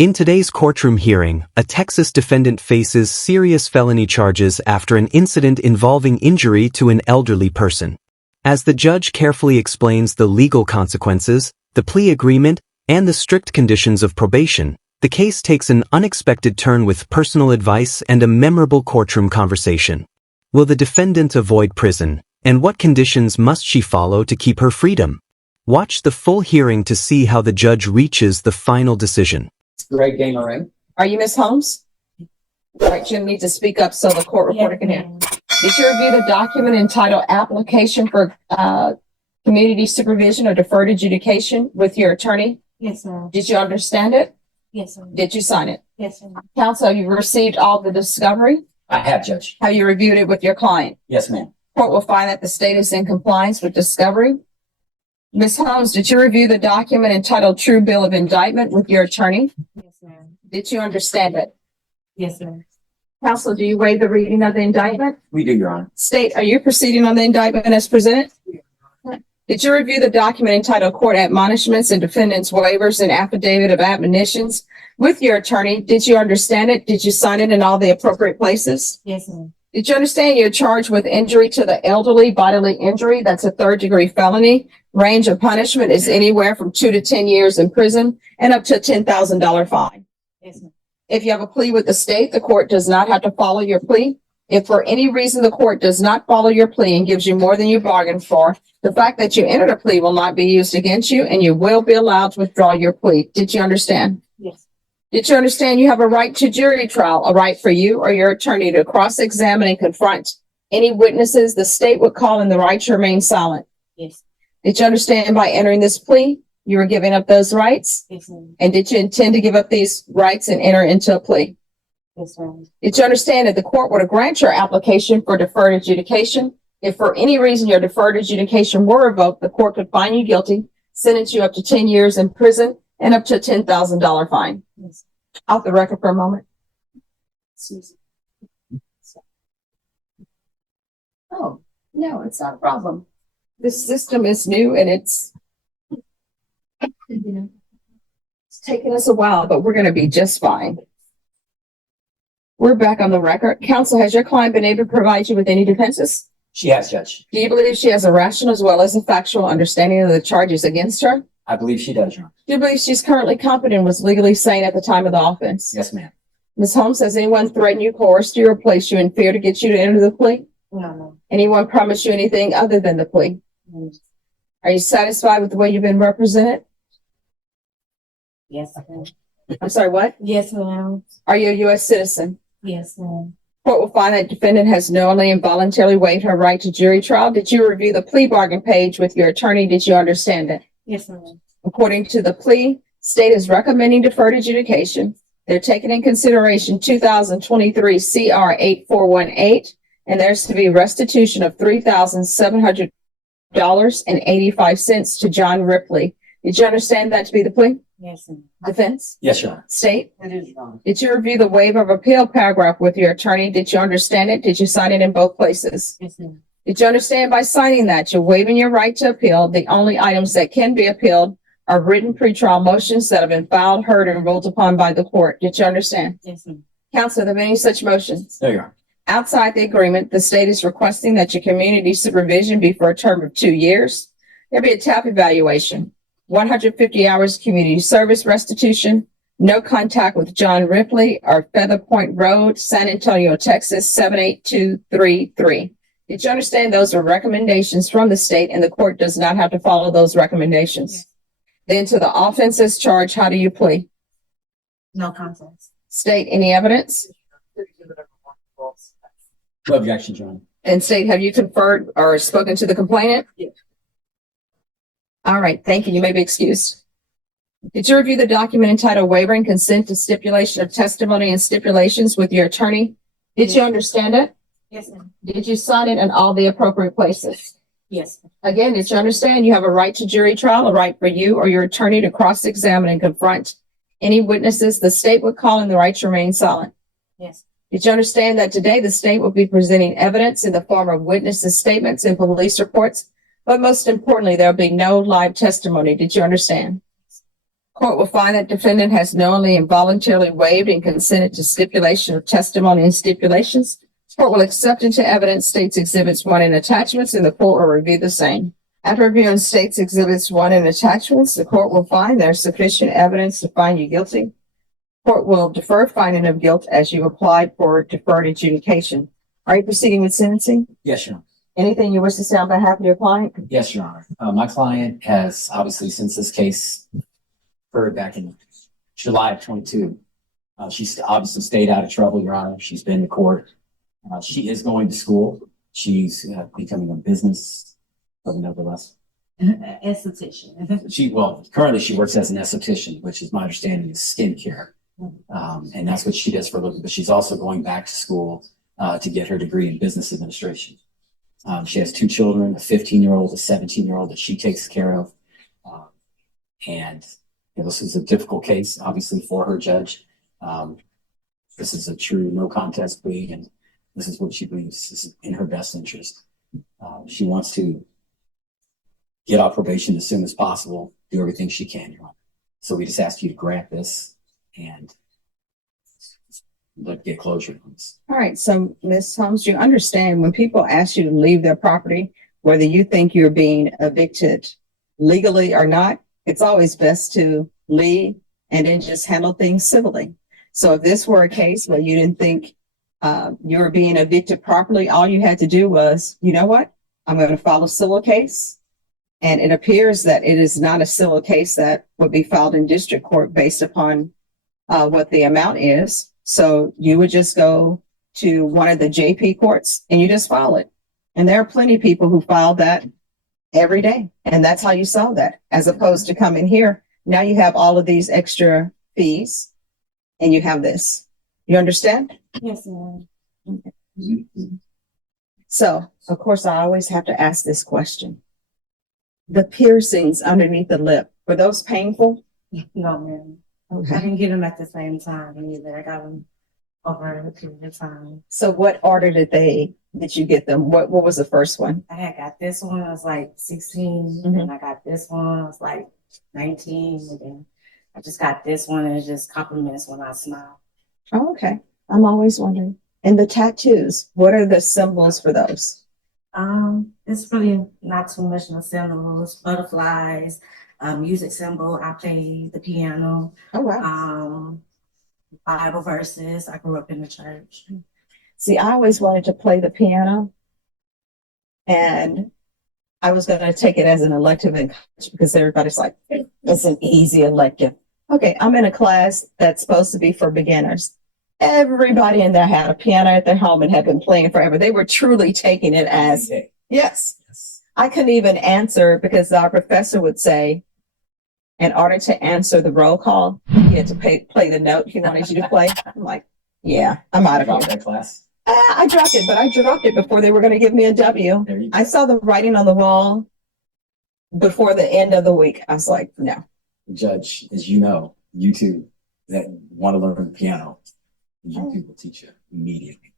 In today's courtroom hearing, a Texas defendant faces serious felony charges after an incident involving injury to an elderly person. As the judge carefully explains the legal consequences, the plea agreement, and the strict conditions of probation, the case takes an unexpected turn with personal advice and a memorable courtroom conversation. Will the defendant avoid prison, and what conditions must she follow to keep her freedom? Watch the full hearing to see how the judge reaches the final decision. Great game, all right. Are you Miss Holmes? All right, you need to speak up so the court reporter can hear. Did you review the document entitled Application for Community Supervision or Deferred Adjudication with your attorney? Yes, ma'am. Did you understand it? Yes, ma'am. Did you sign it? Yes, ma'am. Counsel, have you received all the discovery? I have, Judge. Have you reviewed it with your client? Yes, ma'am. Court will find that the state is in compliance with discovery. Ms. Holmes, did you review the document entitled True Bill of Indictment with your attorney? Yes, ma'am. Did you understand it? Yes, ma'am. Counsel, do you waive the reading of the indictment? We do, Your Honor. State, are you proceeding on the indictment as presented? Did you review the document entitled Court Admonishments and Defendant's Waivers and Affidavit of Admonitions with your attorney? Did you understand it? Did you sign it in all the appropriate places? Yes, ma'am. Did you understand you're charged with injury to the elderly, bodily injury? That's a third-degree felony. Range of punishment is anywhere from 2 to 10 years in prison and up to a $10,000 fine. Yes, ma'am. If you have a plea with the state, the court does not have to follow your plea. If for any reason the court does not follow your plea and gives you more than you bargained for, the fact that you entered a plea will not be used against you and you will be allowed to withdraw your plea. Did you understand? Yes. Did you understand you have a right to jury trial, a right for you or your attorney to cross-examine and confront any witnesses the state would call in the right to remain silent? Yes. Did you understand by entering this plea, you were giving up those rights? Yes, ma'am. And did you intend to give up these rights and enter into a plea? Yes, ma'am. Did you understand that the court would grant your application for deferred adjudication? If for any reason your deferred adjudication were revoked, the court could find you guilty, sentence you up to 10 years in prison, and up to a $10,000 fine. Yes. Off the record for a moment. Excuse Oh, no, it's not a problem. This system is new and it's taken us a while, but we're going to be just fine. We're back on the record. Counsel, has your client been able to provide you with any defenses? She has, Judge. Do you believe she has a rational as well as a factual understanding of the charges against her? I believe she does, Your Honor. Do you believe she's currently competent and was legally sane at the time of the offense? Yes, ma'am. Ms. Holmes, has anyone threatened you, coerced you, or placed you in fear to get you to enter the plea? No, no. Anyone promised you anything other than the plea? No. Are you satisfied with the way you've been represented? Yes, ma'am. I'm sorry, what? Yes, ma'am. Are you a U.S. citizen? Yes, ma'am. Court will find that defendant has knowingly and voluntarily waived her right to jury trial. Did you review the plea bargain page with your attorney? Did you understand it? Yes, ma'am. According to the plea, state is recommending deferred adjudication. They're taking in consideration 2023 CR 8418, and there's to be restitution of $3,700.85 to John Ripley. Did you understand that to be the plea? Yes, ma'am. Defense? Yes, Your Honor. State? It is, Your Honor. Did you review the waiver of appeal paragraph with your attorney? Did you understand it? Did you sign it in both places? Yes, ma'am. Did you understand by signing that you're waiving your right to appeal? The only items that can be appealed are written pretrial motions that have been filed, heard, and ruled upon by the court. Did you understand? Yes, ma'am. Counsel, are there any such motions? No, Your Honor. Outside the agreement, the state is requesting that your community supervision be for a term of 2 years. There'll be a TAP evaluation, 150 hours community service restitution, no contact with John Ripley or Feather Point Road, San Antonio, Texas, 78233. Did you understand those are recommendations from the state and the court does not have to follow those recommendations? Yes. Then to the offenses charged, how do you plead? No contest. State, any evidence? No objections, Your Honor. And state, have you conferred or spoken to the complainant? Yes. All right, thank you. You may be excused. Did you review the document entitled Waiver and Consent to Stipulation of Testimony and Stipulations with your attorney? Did you understand it? Yes, ma'am. Did you sign it in all the appropriate places? Yes. Again, did you understand you have a right to jury trial, a right for you or your attorney to cross-examine and confront any witnesses the state would call in the right to remain silent? Yes. Did you understand that today the state will be presenting evidence in the form of witnesses' statements and police reports? But most importantly, there'll be no live testimony. Did you understand? Court will find that defendant has knowingly and voluntarily waived and consented to stipulation of testimony and stipulations. Court will accept into evidence states exhibits 1 and attachments, and the court will review the same. After reviewing states exhibits 1 and attachments, the court will find there's sufficient evidence to find you guilty. Court will defer finding of guilt as you applied for deferred adjudication. Are you proceeding with sentencing? Yes, Your Honor. Anything you wish to say on behalf of your client? Yes, Your Honor. My client has obviously, since this case occurred back in July of 22, she's obviously stayed out of trouble, Your Honor. She's been to court. She is going to school. She's becoming a business, but nevertheless. Esthetician. Currently she works as an esthetician, which is my understanding is skincare. And that's what she does for a living, but she's also going back to school to get her degree in business administration. She has 2 children, a 15-year-old, a 17-year-old that she takes care of. And this is a difficult case, obviously, for her, Judge. This is a true no contest plea, and this is what she believes is in her best interest. She wants to get off probation as soon as possible, do everything she can, Your Honor. So we just ask you to grant this and get closure on this. All right. So, Ms. Holmes, you understand when people ask you to leave their property, whether you think you're being evicted legally or not, it's always best to leave and then just handle things civilly. So if this were a case where you didn't think you were being evicted properly, all you had to do was, you know what? I'm going to file a civil case. And it appears that it is not a civil case that would be filed in district court based upon what the amount is. So you would just go to one of the JP courts and you just file it. And there are plenty of people who file that every day. And that's how you solve that, as opposed to coming here. Now you have all of these extra fees and you have this. You understand? Yes, ma'am. So, of course, I always have to ask this question. The piercings underneath the lip, were those painful? No, ma'am. I Okay. didn't get them at the same time either. I got them over a period of time. So what order did you get them? What was the first one? I had got this one, I was like 16, Mhm. and I got this one, I was like 19, and then I just got this one, and it just compliments when I smile. Oh, okay. I'm always wondering. And the tattoos, what are the symbols for those? It's really not too much in the symbols, butterflies, music symbol. I play the piano, Oh, wow. Bible verses. I grew up in the church. See, I always wanted to play the piano, and I was going to take it as an elective in college because everybody's like, it's an easy elective. Okay, I'm in a class that's supposed to be for beginners. Everybody in there had a piano at their home and had been playing forever. They were truly taking it as, Okay. yes. Yes. I couldn't even answer because our professor would say, in order to answer the roll call, you had to play the note he wanted you to play. I'm like, yeah, I'm out of Drop here. that class. I dropped it, but I dropped it before they were going to give me a W. There you go. I saw the writing on the wall before the end of the week. I was like, no. Judge, as you know, you two that want to learn the piano, YouTube will teach you immediately.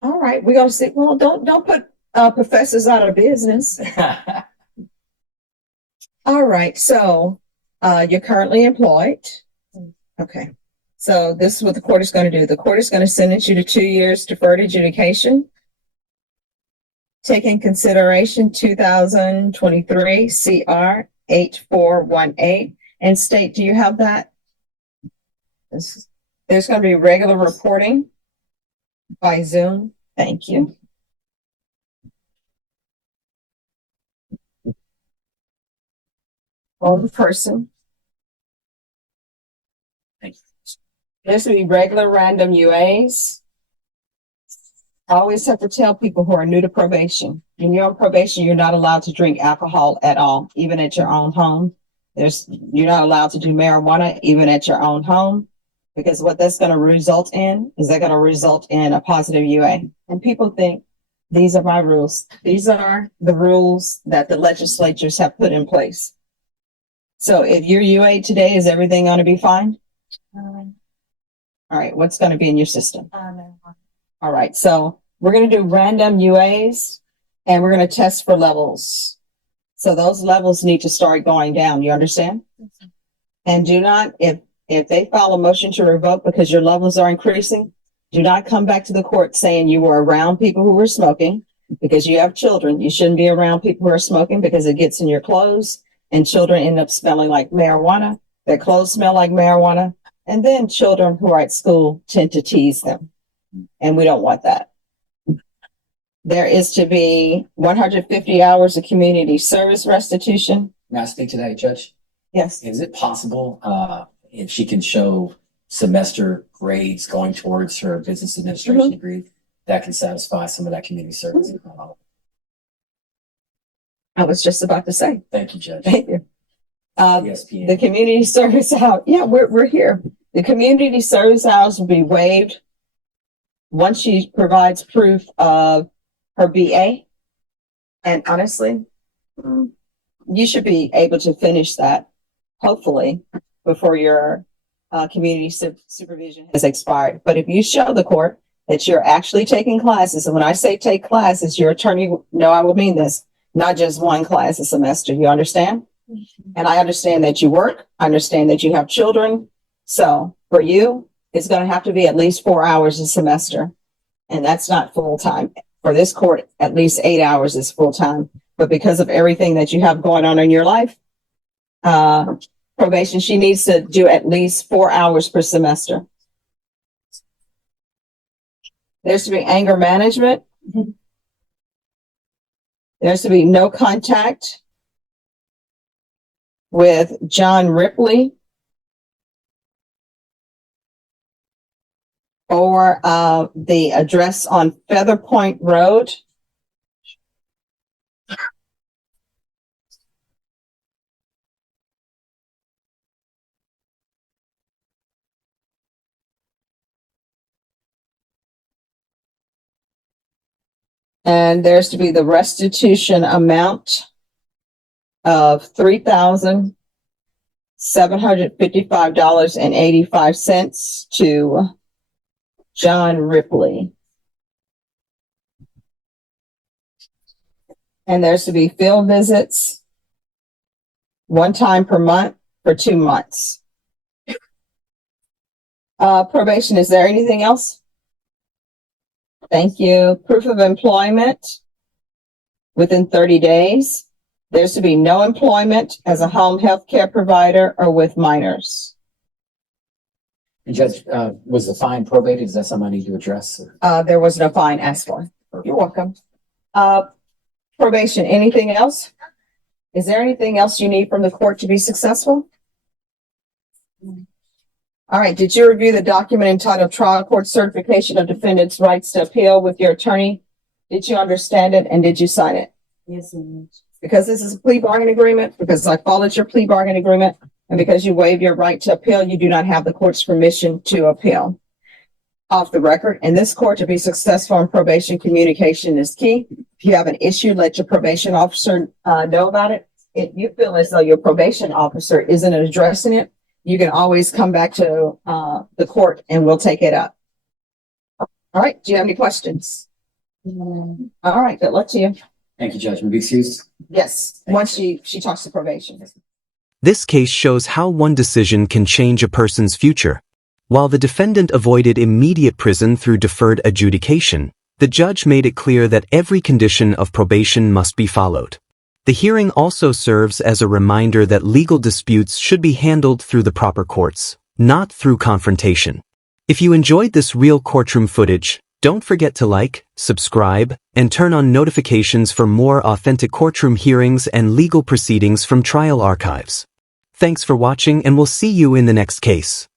All right, we're going to see. Well, don't put professors out of business. All right, so you're currently employed. Okay, so this is what the court is going to do. The court is going to sentence you to 2 years deferred adjudication. Take in consideration 2023 CR 8418 and state, do you have that? There's going to be regular reporting by Zoom. Thank you. One person. Thank you. There's going to be regular random UAs. I always have to tell people who are new to probation, when you're on probation, you're not allowed to drink alcohol at all, even at your own home. You're not allowed to do marijuana, even at your own home, because what that's going to result in is they're going to result in a positive UA. And people think these are my rules. These are the rules that the legislatures have put in place. So if you're UA today, is everything going to be fine? All right. What's going to be in your system? No. All right. So we're going to do random UAs and we're going to test for levels. So those levels need to start going down. You understand? And do not, if they file a motion to revoke because your levels are increasing, do not come back to the court saying you were around people who were smoking because you have children. You shouldn't be around people who are smoking because it gets in your clothes and children end up smelling like marijuana. Their clothes smell like marijuana. And then children who are at school tend to tease them. And we don't want that. There is to be 150 hours of community service restitution. May I speak to that, Judge? Yes. Is it possible, if she can show semester grades going towards her business administration degree, that can satisfy some of that community service? I was just about to say. Thank you, Judge. Thank you. ESPN. The community service hours. Yeah, we're here. The community service hours will be waived once she provides proof of her BA. And honestly, you should be able to finish that, hopefully, before your community supervision has expired. But if you show the court that you're actually taking classes, and when I say take classes, your attorney know I will mean this, not just one class a semester. You understand? And I understand that you work. I understand that you have children. So for you, it's going to have to be at least 4 hours a semester. And that's not full time. For this court, at least 8 hours is full time. But because of everything that you have going on in your life, probation, she needs to do at least 4 hours per semester. There's to be anger management. There's to be no contact with John Ripley or the address on Feather Point Road. And there's to be the restitution amount of $3,755.85 to John Ripley. And there's to be field visits 1 time per month for 2 months. Probation, is there anything else? Thank you. Proof of employment within 30 days. There's to be no employment as a home health care provider or with minors. And Judge, was the fine probated? Is that something I need to address? There was no fine asked for. You're welcome. Probation, anything else? Is there anything else you need from the court to be successful? All right. Did you review the document entitled Trial Court Certification of Defendant's Rights to Appeal with your attorney? Did you understand it and did you sign it? Yes, ma'am. Because this is a plea bargain agreement, because I followed your plea bargain agreement, and because you waive your right to appeal, you do not have the court's permission to appeal. Off the record, in this court, to be successful in probation, communication is key. If you have an issue, let your probation officer know about it. If you feel as though your probation officer isn't addressing it, you can always come back to the court and we'll take it up. All right. Do you have any questions? All right. Good luck to you. Thank you, Judge. May I be excused? Yes. Once she talks to probation. This case shows how one decision can change a person's future. While the defendant avoided immediate prison through deferred adjudication, the judge made it clear that every condition of probation must be followed. The hearing also serves as a reminder that legal disputes should be handled through the proper courts, not through confrontation. If you enjoyed this real courtroom footage, don't forget to like, subscribe, and turn on notifications for more authentic courtroom hearings and legal proceedings from trial archives. Thanks for watching, and we'll see you in the next case.